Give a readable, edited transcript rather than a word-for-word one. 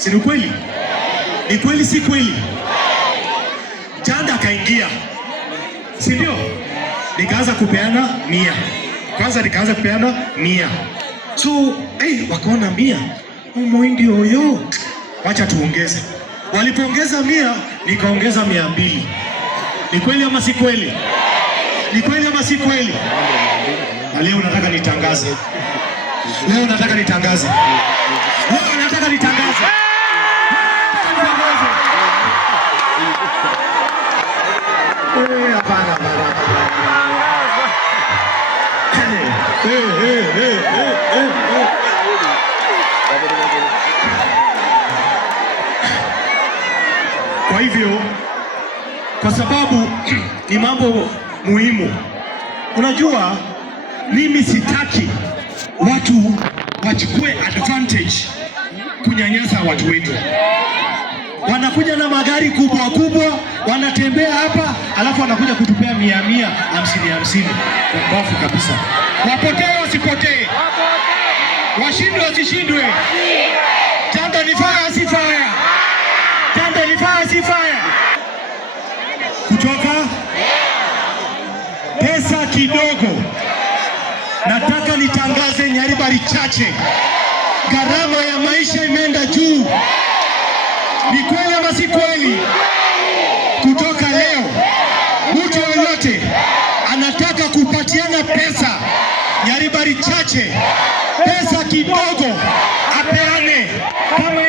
Si ni kweli? Ni kweli si kweli? Janda akaingia, si ndio? Nikaanza kupeana 100. Kwanza nikaanza kupeana 100. So, wakaona 100. Umuhindi huyo. Wacha tuongeze. Walipoongeza 100, nikaongeza 200. Ni kweli ama si kweli? Ni kweli ama si kweli? Leo nataka nitangaze. Leo nataka nitangaze. Leo nataka nitangaze. Hapana. Kwa hivyo, kwa sababu ni mambo muhimu. Unajua, mimi sitaki watu wachukue advantage kunyanyasa watu wetu. Wanakuja na magari kubwa kubwa, wanatembea hapa, alafu wanakuja kutupea 100, 50. Mbafu kabisa. Wapotee wasipotee, washindwe wasishindwe. Janda ni fire si fire? Janda ni fire si fire? Kutoka pesa kidogo, nataka nitangaze Nyaribari chache. Gharama ya maisha imeenda juu. Ni kweli ama si kweli? Kutoka leo, mtu yoyote anataka kupatiana pesa Nyaribari chache, pesa kidogo apeane. Kama